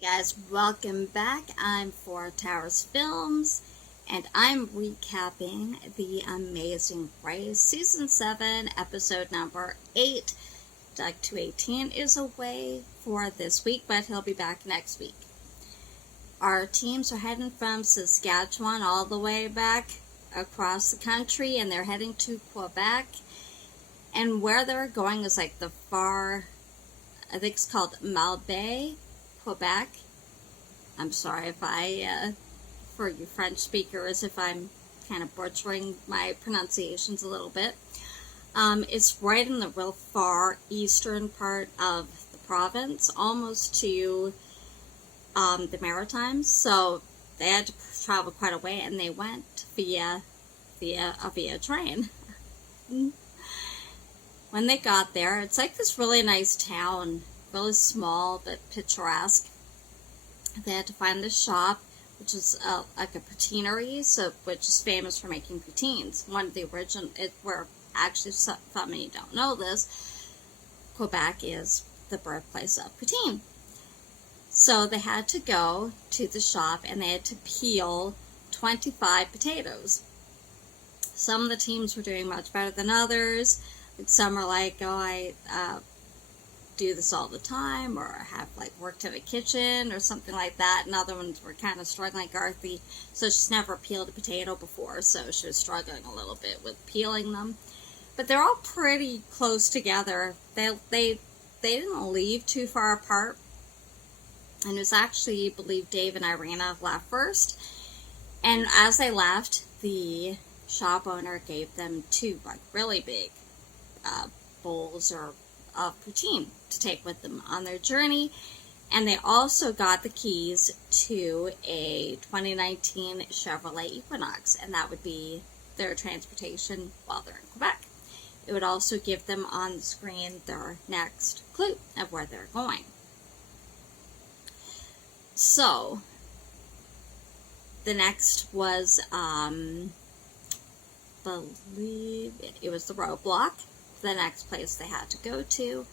Hey guys, welcome back. I'm for Towers Films, and I'm recapping The Amazing Race, Season 7, Episode number 8. Doug 218 is away for this week, but he'll be back next week. Our teams are heading from Saskatchewan all the way back across the country, and they're heading to Quebec. And where they're going is like the far, I think it's called Malbaie, Quebec. I'm sorry if for you French speakers, if I'm kind of butchering my pronunciations a little bit. It's right in the real far eastern part of the province, almost to the Maritimes. So they had to travel quite a way, and they went via train. When they got there, it's like this really nice town, really small but picturesque. They had to find this shop, which is like a poutineery, which is famous for making poutines. One of the original, where actually some of you don't know this, Quebec is the birthplace of poutine. So they had to go to the shop and they had to peel 25 potatoes. Some of the teams were doing much better than others. Some are like, oh, I do this all the time, or have like worked in a kitchen or something like that, and other ones were kind of struggling, like Arthie. So she's never peeled a potato before, so she was struggling a little bit with peeling them. But they're all pretty close together. They didn't leave too far apart, and it was actually, I believe, Dave and Irina left first. And as they left, the shop owner gave them two like really big bowls of poutine to take with them on their journey, and they also got the keys to a 2019 Chevrolet Equinox, and that would be their transportation while they're in Quebec. It would also give them on the screen their next clue of where they're going. So the next was believe it was the roadblock, the next place they had to go to.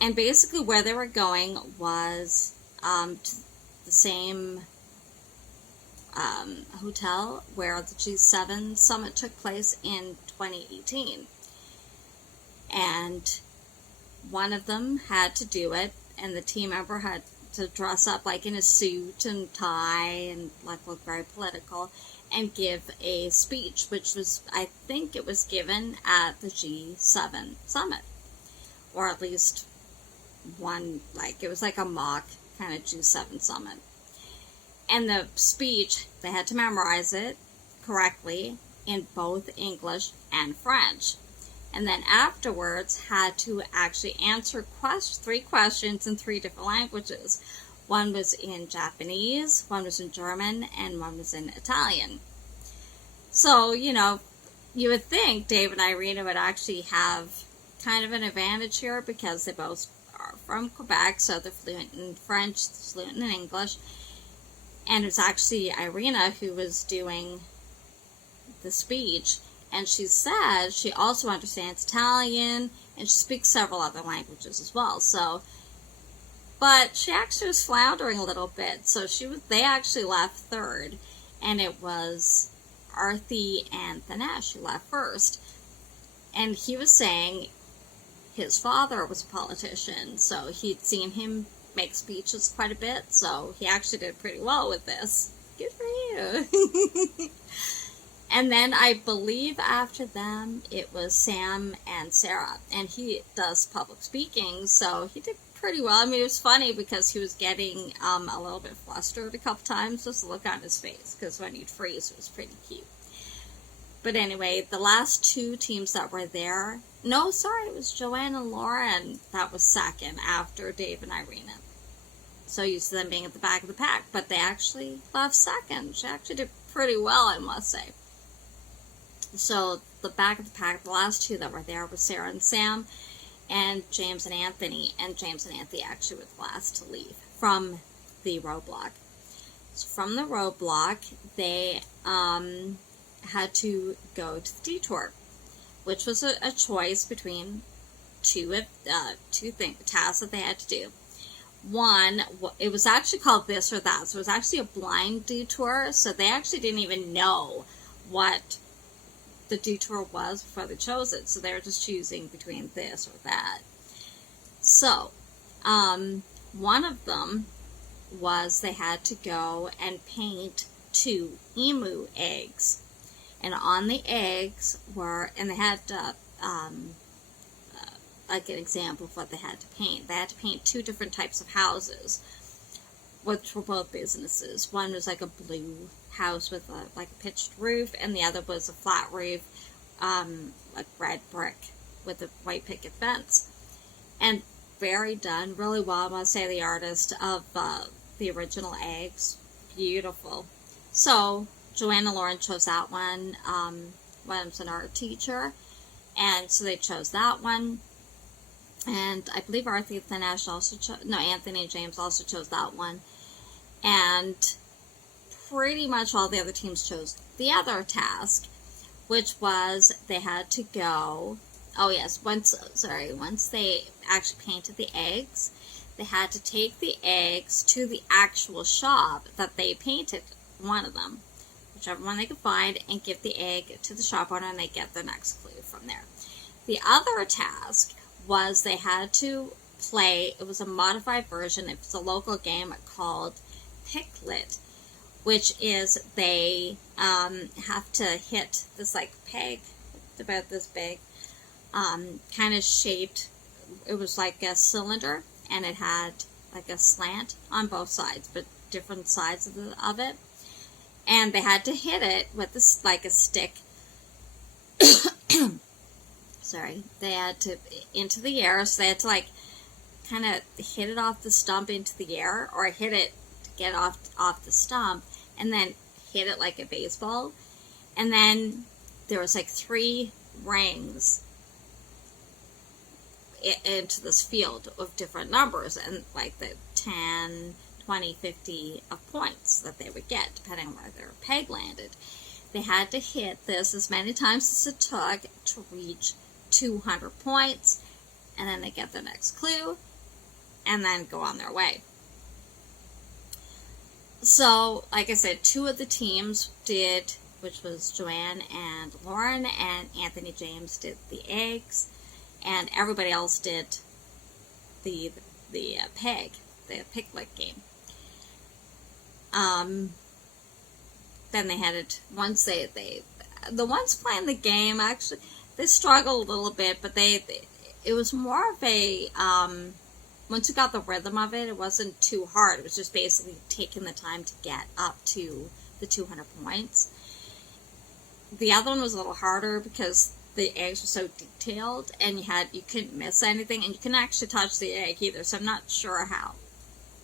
And basically where they were going was to the same hotel where the G7 summit took place in 2018. And one of them had to do it, and the team member had to dress up like in a suit and tie and like look very political and give a speech, which was, I think it was given at the G7 summit, or at least one, like it was like a mock kind of G7 summit. And the speech, they had to memorize it correctly in both English and French, and then afterwards had to actually answer three questions in three different languages. One was in Japanese, one was in German, and one was in Italian. So, you know, you would think Dave and Irina would actually have kind of an advantage here because they both are from Quebec, so they're fluent in French, fluent in English. And it was actually Irina who was doing the speech, and she said she also understands Italian, and she speaks several other languages as well. So, but she actually was floundering a little bit, so they actually left third, and it was Arthie and Thanesh who left first. And he was saying his father was a politician, so he'd seen him make speeches quite a bit, so he actually did pretty well with this. Good for you. And then I believe after them it was Sam and Sarah, and he does public speaking, so he did pretty well. I mean, it was funny because he was getting a little bit flustered a couple times, just the look on his face, because when he'd freeze, it was pretty cute. But anyway, the last two teams that were there, no, sorry, it was Joanne and Lauren that was second after Dave and Irina. So used to them being at the back of the pack, but they actually left second. She actually did pretty well, I must say. So the back of the pack, the last two that were there were Sarah and Sam, and James and Anthony. And James and Anthony actually were the last to leave from the roadblock. So from the roadblock, they had to go to the detour, which was a choice between two tasks that they had to do. One, it was actually called This or That. So it was actually a blind detour. So they actually didn't even know what the detour was before they chose it. So they were just choosing between this or that. So, one of them was they had to go and paint 2 emu eggs. And on the eggs were, and they had like an example of what they had to paint. They had to paint 2 different types of houses, which were both businesses. One was like a blue house with like a pitched roof, and the other was a flat roof, like red brick with a white picket fence. And very done, really well. I must say the artist of the original eggs, beautiful. So Joanna Lauren chose that one. One's an art teacher, and so they chose that one. And I believe Anthony James also chose that one. And pretty much all the other teams chose the other task, which was they had to go, once they actually painted the eggs, they had to take the eggs to the actual shop that they painted, one of them, whichever one they could find, and give the egg to the shop owner, and they get the next clue from there. The other task was they had to play, it was a modified version, it was a local game called Picklet, which is they have to hit this like peg, about this big, kind of shaped, it was like a cylinder, and it had like a slant on both sides, but different sides of it, and they had to hit it with this, like a stick. Sorry, they had to, into the air, so they had to like kind of hit it off the stump into the air, or hit it to get off the stump, and then hit it like a baseball. And then there was like 3 rings into this field of different numbers, and like the 10, 20, 50 of points that they would get depending on where their peg landed. They had to hit this as many times as it took to reach 200 points, and then they get the next clue and then go on their way. So, like I said, 2 of the teams did, which was Joanne and Lauren, and Anthony James did the eggs, and everybody else did the peg, the Picklet game. Then they had it, once the ones playing the game, actually, they struggled a little bit, but it was more of a, once you got the rhythm of it, it wasn't too hard. It was just basically taking the time to get up to the 200 points. The other one was a little harder because the eggs were so detailed, and you couldn't miss anything, and you couldn't actually touch the egg either, so I'm not sure how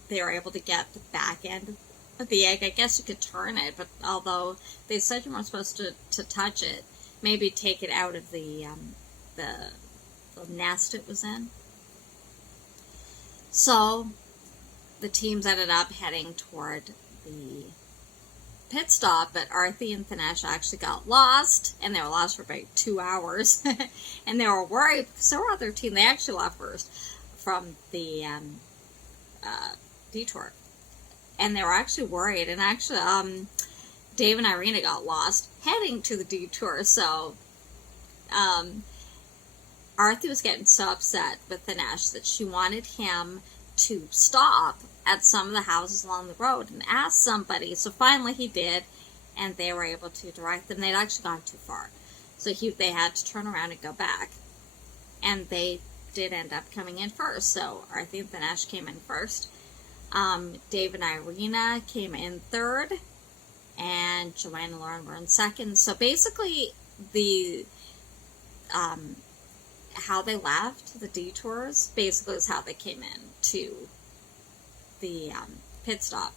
they were able to get the back end of the egg. I guess you could turn it, but although they said you weren't supposed to touch it, maybe take it out of the nest it was in. So the teams ended up heading toward the pit stop, but Arthi and Thanesh actually got lost, and they were lost for about 2 hours, and they were worried because there were other teams. They actually left first from the detour, and they were actually worried, and actually Dave and Irina got lost heading to the detour. So Arthi was getting so upset with Thanesh that she wanted him to stop at some of the houses along the road and ask somebody. So finally he did, and they were able to direct them. They'd actually gone too far, so they had to turn around and go back, and they did end up coming in first. So Arthi and Thanesh came in first. Dave and Irina came in third, and Joanne and Lauren were in second. So basically the how they left the detours basically is how they came in to the pit stop.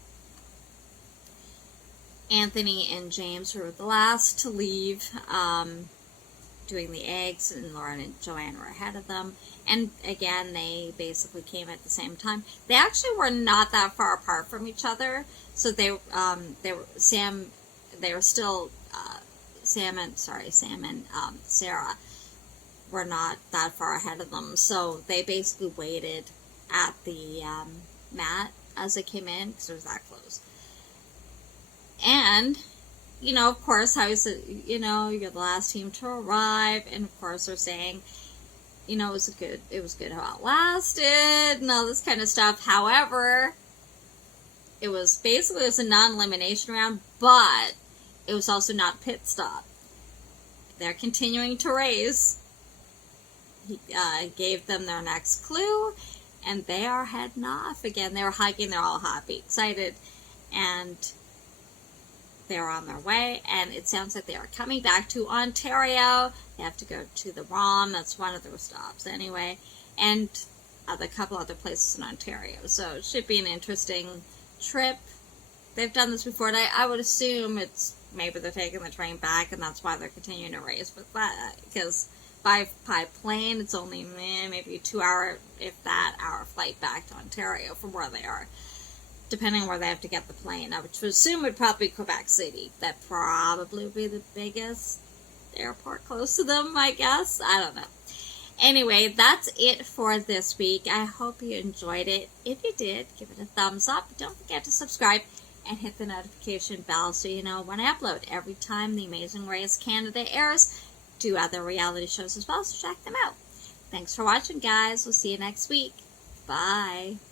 Anthony and James were the last to leave, doing the eggs, and Lauren and Joanne were ahead of them. And again, they basically came at the same time. They actually were not that far apart from each other, so Sam and Sarah were not that far ahead of them. So they basically waited at the mat as they came in because it was that close. And, you know, of course, I was, you know, you're the last team to arrive, and of course they're saying, you know, it was good how it lasted, and all this kind of stuff. However, it was a non-elimination round, but it was also not a pit stop. They're continuing to race. He gave them their next clue, and they are heading off again. They were hiking. They're all happy, excited, and they're on their way. And it sounds like they are coming back to Ontario. They have to go to the ROM. That's one of their stops anyway, and a couple other places in Ontario. So it should be an interesting trip. They've done this before, and I would assume it's maybe they're taking the train back, and that's why they're continuing to race. But because by plane, it's only maybe a 2-hour, if that, hour flight back to Ontario from where they are, depending on where they have to get the plane. I would assume it would probably be Quebec City. That probably would be the biggest airport close to them, I guess. I don't know. Anyway, that's it for this week. I hope you enjoyed it. If you did, give it a thumbs up. Don't forget to subscribe and hit the notification bell so you know when I upload. Every time The Amazing Race Canada airs, do other reality shows as well, so check them out. Thanks for watching, guys. We'll see you next week. Bye.